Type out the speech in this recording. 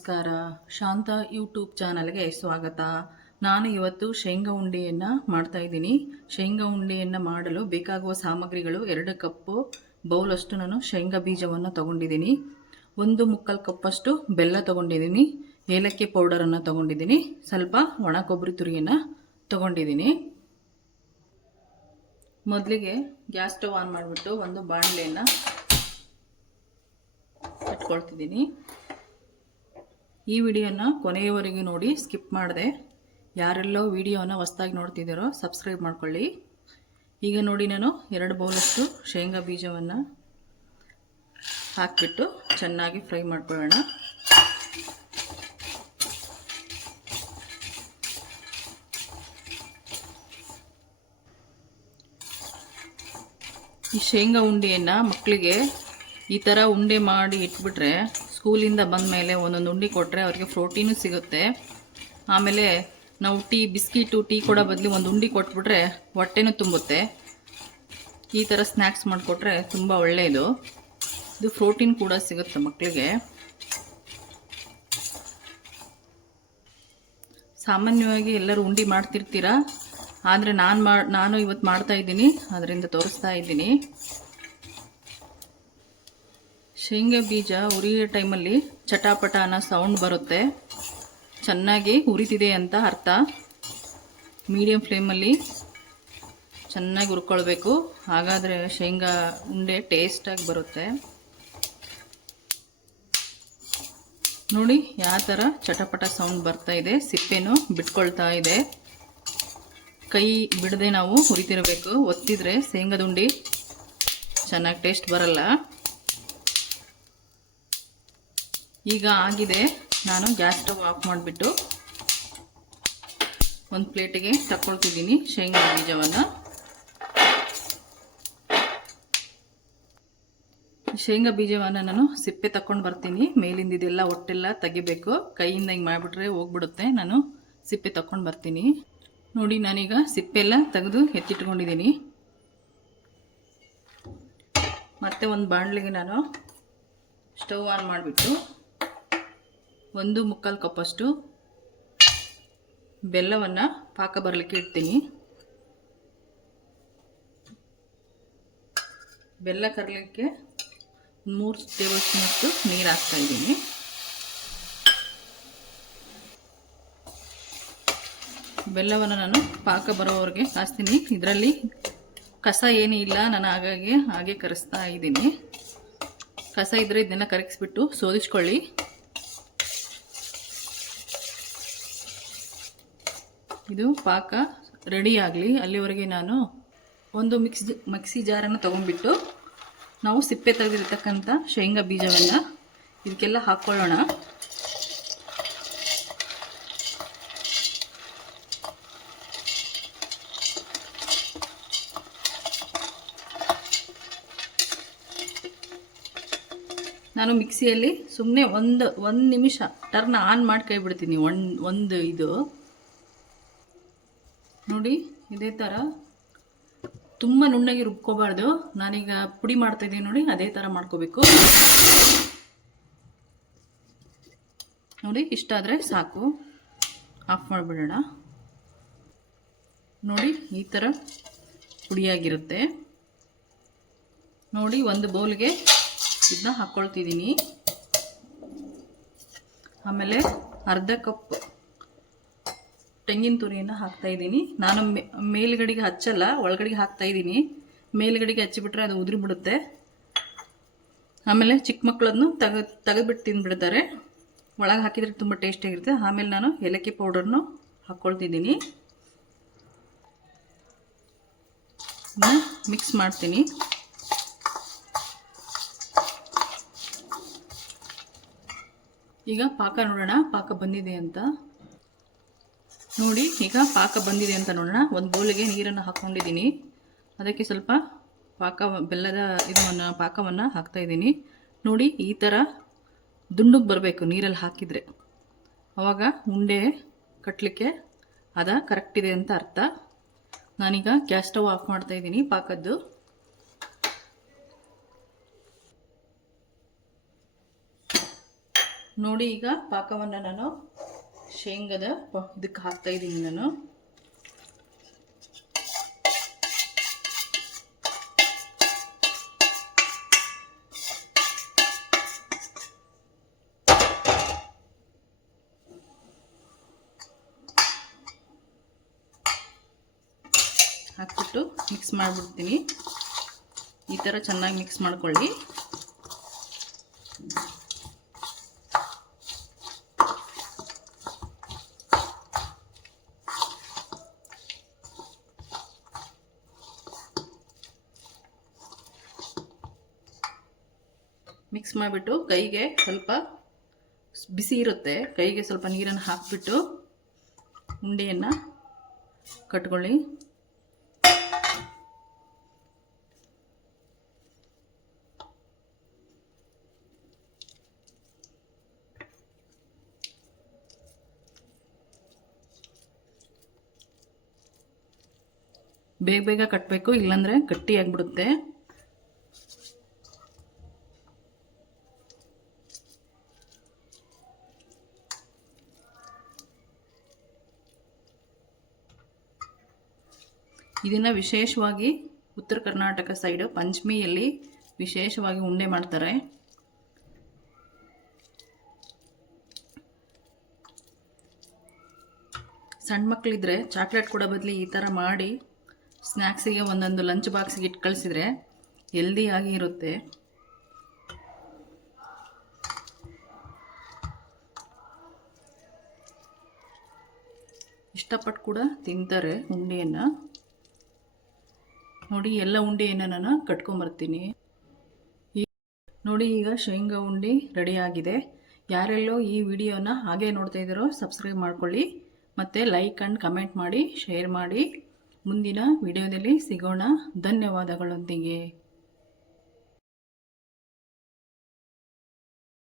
ನಮಸ್ಕಾರ. ಶಾಂತ ಯೂಟ್ಯೂಬ್ ಚಾನಲ್ಗೆ ಸ್ವಾಗತ. ನಾನು ಇವತ್ತು ಶೇಂಗಾ ಉಂಡೆಯನ್ನು ಮಾಡ್ತಾ ಇದ್ದೀನಿ. ಶೇಂಗಾ ಉಂಡೆಯನ್ನು ಮಾಡಲು ಬೇಕಾಗುವ ಸಾಮಗ್ರಿಗಳು 2 ಕಪ್ಪು ಬೌಲಷ್ಟು ನಾನು ಶೇಂಗಾ ಬೀಜವನ್ನು ತಗೊಂಡಿದ್ದೀನಿ. 1/4 ಕಪ್ಪಷ್ಟು ಬೆಲ್ಲ ತಗೊಂಡಿದ್ದೀನಿ. ಏಲಕ್ಕಿ ಪೌಡರನ್ನು ತಗೊಂಡಿದ್ದೀನಿ. ಸ್ವಲ್ಪ ಒಣ ಕೊಬ್ಬರಿ ತುರಿಯನ್ನು ತಗೊಂಡಿದ್ದೀನಿ. ಮೊದಲಿಗೆ ಗ್ಯಾಸ್ ಸ್ಟವ್ ಆನ್ ಮಾಡಿಬಿಟ್ಟು ಒಂದು ಬಾಣಲೆಯನ್ನು ಇಟ್ಕೊಳ್ತಿದ್ದೀನಿ. ಈ ವಿಡಿಯೋನ ಕೊನೆಯವರೆಗೂ ನೋಡಿ, ಸ್ಕಿಪ್ ಮಾಡಿದೆ. ಯಾರೆಲ್ಲೋ ವಿಡಿಯೋನ ಹೊಸದಾಗಿ ನೋಡ್ತಿದ್ದೀರೋ ಸಬ್ಸ್ಕ್ರೈಬ್ ಮಾಡ್ಕೊಳ್ಳಿ. ಈಗ ನೋಡಿ, ನಾನು 2 ಬೌಲಷ್ಟು ಶೇಂಗಾ ಬೀಜವನ್ನು ಹಾಕಿಬಿಟ್ಟು ಚೆನ್ನಾಗಿ ಫ್ರೈ ಮಾಡ್ಕೊಳ್ಳೋಣ. ಈ ಶೇಂಗಾ ಉಂಡೆಯನ್ನು ಮಕ್ಕಳಿಗೆ ಈ ಥರ ಉಂಡೆ ಮಾಡಿ ಇಟ್ಬಿಟ್ರೆ ಸ್ಕೂಲಿಂದ ಬಂದ ಮೇಲೆ ಒಂದೊಂದು ಉಂಡೆ ಕೊಟ್ಟರೆ ಅವ್ರಿಗೆ ಪ್ರೋಟೀನು ಸಿಗುತ್ತೆ. ಆಮೇಲೆ ನಾವು ಬಿಸ್ಕಿಟು ಟೀ ಕೊಡೋ ಬದಲು ಒಂದು ಉಂಡೆ ಕೊಟ್ಬಿಟ್ರೆ ಹೊಟ್ಟೆನೂ ತುಂಬುತ್ತೆ. ಈ ಥರ ಸ್ನ್ಯಾಕ್ಸ್ ಮಾಡಿಕೊಟ್ರೆ ತುಂಬ ಒಳ್ಳೆಯದು. ಇದು ಪ್ರೋಟೀನ್ ಕೂಡ ಸಿಗುತ್ತೆ ಮಕ್ಕಳಿಗೆ. ಸಾಮಾನ್ಯವಾಗಿ ಎಲ್ಲರೂ ಉಂಡೆ ಮಾಡ್ತಿರ್ತೀರ, ಆದರೆ ನಾನು ಇವತ್ತು ಮಾಡ್ತಾ ಇದ್ದೀನಿ, ಅದರಿಂದ ತೋರಿಸ್ತಾ ಇದ್ದೀನಿ. ಶೇಂಗಾ ಬೀಜ ಉರಿಯೋ ಟೈಮಲ್ಲಿ ಚಟಾಪಟ ಅನ್ನೋ ಸೌಂಡ್ ಬರುತ್ತೆ. ಚೆನ್ನಾಗಿ ಉರಿತಿದೆ ಅಂತ ಅರ್ಥ. ಮೀಡಿಯಮ್ ಫ್ಲೇಮಲ್ಲಿ ಚೆನ್ನಾಗಿ ಹುರ್ಕೊಳ್ಬೇಕು, ಹಾಗಾದರೆ ಶೇಂಗಾ ಉಂಡೆ ಟೇಸ್ಟಾಗಿ ಬರುತ್ತೆ. ನೋಡಿ ಯಾವ ಥರ ಚಟಪಟ ಸೌಂಡ್ ಬರ್ತಾ ಇದೆ. ಸಿಪ್ಪೆನೂ ಬಿಟ್ಕೊಳ್ತಾ ಇದೆ. ಕೈ ಬಿಡದೆ ನಾವು ಹುರಿತಿರಬೇಕು. ಒತ್ತಿದ್ರೆ ಶೇಂಗಾದ ಉಂಡೆ ಚೆನ್ನಾಗಿ ಟೇಸ್ಟ್ ಬರಲ್ಲ. ಈಗ ಆಗಿದೆ. ನಾನು ಗ್ಯಾಸ್ ಸ್ಟವ್ ಆಫ್ ಮಾಡಿಬಿಟ್ಟು ಒಂದು ಪ್ಲೇಟಿಗೆ ತಗೊಳ್ತಿದ್ದೀನಿ ಶೇಂಗಾ ಬೀಜವನ್ನು. ಶೇಂಗಾ ಬೀಜವನ್ನು ನಾನು ಸಿಪ್ಪೆ ತಗೊಂಡು ಬರ್ತೀನಿ. ಮೇಲಿಂದ ಇದೆಲ್ಲ ಒಟ್ಟೆಲ್ಲ ತೆಗಿಬೇಕು. ಕೈಯಿಂದ ಹಿಂಗೆ ಮಾಡಿಬಿಟ್ರೆ ಹೋಗ್ಬಿಡುತ್ತೆ. ನಾನು ಸಿಪ್ಪೆ ತಗೊಂಡು ಬರ್ತೀನಿ. ನೋಡಿ, ನಾನೀಗ ಸಿಪ್ಪೆಲ್ಲ ತೆಗೆದು ಎತ್ತಿಟ್ಕೊಂಡಿದ್ದೀನಿ. ಮತ್ತೆ ಒಂದು ಬಾಣಲೆಗೆ ನಾನು ಸ್ಟವ್ ಆನ್ ಮಾಡಿಬಿಟ್ಟು 1/4 ಕಪ್ಪಷ್ಟು ಬೆಲ್ಲವನ್ನು ಪಾಕ ಬರಲಿಕ್ಕೆ ಇಡ್ತೀನಿ. ಬೆಲ್ಲ ಕರಲಿಕ್ಕೆ 3 ಟೇಬಲ್ ಸ್ಪೂನಷ್ಟು ನೀರು ಹಾಕ್ತಾ ಇದ್ದೀನಿ. ಬೆಲ್ಲವನ್ನು ನಾನು ಪಾಕ ಬರೋವರೆಗೆ ಕಾಸ್ತೀನಿ. ಇದರಲ್ಲಿ ಕಸ ಏನೂ ಇಲ್ಲ, ನಾನು ಹಾಗೆ ಕರೆಸ್ತಾ ಇದ್ದೀನಿ. ಕಸ ಇದ್ದರೆ ಇದನ್ನೆಲ್ಲ ಕರಗಿಸ್ಬಿಟ್ಟು ಸೋದಿಸ್ಕೊಳ್ಳಿ. ಇದು ಪಾಕ ರೆಡಿ ಆಗಲಿ, ಅಲ್ಲಿವರೆಗೆ ನಾನು ಒಂದು ಮಿಕ್ಸಿ ಜಾರನ್ನು ತೊಗೊಂಡ್ಬಿಟ್ಟು ನಾವು ಸಿಪ್ಪೆ ತೆಗೆದಿರ್ತಕ್ಕಂಥ ಶೇಂಗಾ ಬೀಜವನ್ನು ಇದಕ್ಕೆಲ್ಲ ಹಾಕ್ಕೊಳ್ಳೋಣ. ನಾನು ಮಿಕ್ಸಿಯಲ್ಲಿ ಸುಮ್ಮನೆ ಒಂದು ನಿಮಿಷ ಟರ್ನ್ ಆನ್ ಮಾಡಿ ಕೈ ಬಿಡ್ತೀನಿ. ಒಂದು ಇದು ನೋಡಿ, ಇದೇ ಥರ ತುಂಬ ನುಣ್ಣಗೆ ರುಬ್ಕೋಬಾರ್ದು. ನಾನೀಗ ಪುಡಿ ಮಾಡ್ತಾಯಿದ್ದೀನಿ ನೋಡಿ, ಅದೇ ಥರ ಮಾಡ್ಕೋಬೇಕು. ನೋಡಿ, ಇಷ್ಟಾದರೆ ಸಾಕು. ಆಫ್ ಮಾಡಿಬಿಡೋಣ. ನೋಡಿ, ಈ ಥರ ಪುಡಿಯಾಗಿರುತ್ತೆ. ನೋಡಿ, ಒಂದು ಬೌಲ್ಗೆ ಇದನ್ನ ಹಾಕ್ಕೊಳ್ತಿದ್ದೀನಿ. ಆಮೇಲೆ ಅರ್ಧ ಕಪ್ ತೆಂಗಿನ ತುರಿಯನ್ನು ಹಾಕ್ತಾಯಿದ್ದೀನಿ. ನಾನು ಮೇಲ್ಗಡೆಗೆ ಹಚ್ಚಲ್ಲ, ಒಳಗಡೆಗೆ ಹಾಕ್ತಾಯಿದ್ದೀನಿ. ಮೇಲ್ಗಡೆಗೆ ಹಚ್ಚಿಬಿಟ್ರೆ ಅದು ಉದುರಿಬಿಡುತ್ತೆ. ಆಮೇಲೆ ಚಿಕ್ಕ ಮಕ್ಕಳನ್ನು ತೆಗೆದ್ಬಿಟ್ಟು ತಿಂದುಬಿಡ್ತಾರೆ. ಒಳಗೆ ಹಾಕಿದರೆ ತುಂಬ ಟೇಸ್ಟಿಯಾಗಿರುತ್ತೆ. ಆಮೇಲೆ ನಾನು ಏಲಕ್ಕಿ ಪೌಡರ್ನು ಹಾಕ್ಕೊಳ್ತಿದ್ದೀನಿ. ಮಿಕ್ಸ್ ಮಾಡ್ತೀನಿ. ಈಗ ಪಾಕ ನೋಡೋಣ, ಪಾಕ ಬಂದಿದೆ ಅಂತ. ನೋಡಿ, ಈಗ ಪಾಕ ಬಂದಿದೆ ಅಂತ ನೋಡೋಣ. ಒಂದು ಬೌಲಿಗೆ ನೀರನ್ನು ಹಾಕ್ಕೊಂಡಿದ್ದೀನಿ. ಅದಕ್ಕೆ ಸ್ವಲ್ಪ ಬೆಲ್ಲದ ಪಾಕವನ್ನು ಹಾಕ್ತಾಯಿದ್ದೀನಿ. ನೋಡಿ, ಈ ಥರ ದುಂಡುಗೆ ಬರಬೇಕು ನೀರಲ್ಲಿ ಹಾಕಿದರೆ. ಆವಾಗ ಉಂಡೆ ಕಟ್ಟಲಿಕ್ಕೆ ಕರೆಕ್ಟ್ ಇದೆ ಅಂತ ಅರ್ಥ. ನಾನೀಗ ಗ್ಯಾಸ್ ಸ್ಟವ್ ಆಫ್ ಮಾಡ್ತಾಯಿದ್ದೀನಿ ಪಾಕದ್ದು. ನೋಡಿ ಈಗ ಪಾಕವನ್ನು ನಾನು ಶೇಂಗದ ಇದಕ್ಕೆ ಹಾಕ್ತಾ ಇದ್ದೀನಿ. ನಾನು ಹಾಕ್ಬಿಟ್ಟು ಮಿಕ್ಸ್ ಮಾಡಿಬಿಡ್ತೀನಿ. ಈ ಥರ ಚೆನ್ನಾಗಿ ಮಿಕ್ಸ್ ಮಾಡ್ಕೊಳ್ಳಿ. ಮಿಕ್ಸ್ ಮಾಡಿಬಿಟ್ಟು ಕೈಗೆ ಸ್ವಲ್ಪ ಬಿಸಿ ಇರುತ್ತೆ, ಕೈಗೆ ಸ್ವಲ್ಪ ನೀರನ್ನು ಹಾಕಿಬಿಟ್ಟು ಉಂಡೆಯನ್ನು ಕಟ್ಕೊಳ್ಳಿ. ಬೇಗ ಬೇಗ ಕಟ್ಟಬೇಕು, ಇಲ್ಲಾಂದರೆ ಗಟ್ಟಿಯಾಗಿಬಿಡುತ್ತೆ. ಇದನ್ನು ವಿಶೇಷವಾಗಿ ಉತ್ತರ ಕರ್ನಾಟಕ ಸೈಡು ಪಂಚಮಿಯಲ್ಲಿ ವಿಶೇಷವಾಗಿ ಉಂಡೆ ಮಾಡ್ತಾರೆ. ಸಣ್ಣ ಮಕ್ಕಳಿದ್ರೆ ಚಾಕ್ಲೇಟ್ ಕೊಡೋ ಬದಲು ಈ ಥರ ಮಾಡಿ ಸ್ನ್ಯಾಕ್ಸಿಗೆ ಒಂದೊಂದು ಲಂಚ್ ಬಾಕ್ಸಿಗೆ ಇಟ್ಟು ಕಳಿಸಿದ್ರೆ ಹೆಲ್ದಿಯಾಗಿ ಇರುತ್ತೆ. ಇಷ್ಟಪಟ್ಟು ಕೂಡ ತಿಂತಾರೆ ಉಂಡೆಯನ್ನು. ನೋಡಿ ಎಲ್ಲ ಉಂಡೆಯನ್ನು ನಾನು ಕಟ್ಕೊಂಬರ್ತೀನಿ. ನೋಡಿ ಈಗ ಶೇಂಗಾ ಉಂಡೆ ರೆಡಿಯಾಗಿದೆ. ಯಾರೆಲ್ಲೋ ಈ ವಿಡಿಯೋನ ಹಾಗೆ ನೋಡ್ತಾ ಇದ್ದಾರೋ ಸಬ್ಸ್ಕ್ರೈಬ್ ಮಾಡ್ಕೊಳ್ಳಿ, ಮತ್ತು ಲೈಕ್ ಆ್ಯಂಡ್ ಕಮೆಂಟ್ ಮಾಡಿ, ಶೇರ್ ಮಾಡಿ. ಮುಂದಿನ ವಿಡಿಯೋದಲ್ಲಿ ಸಿಗೋಣ. ಧನ್ಯವಾದಗಳೊಂದಿಗೆ.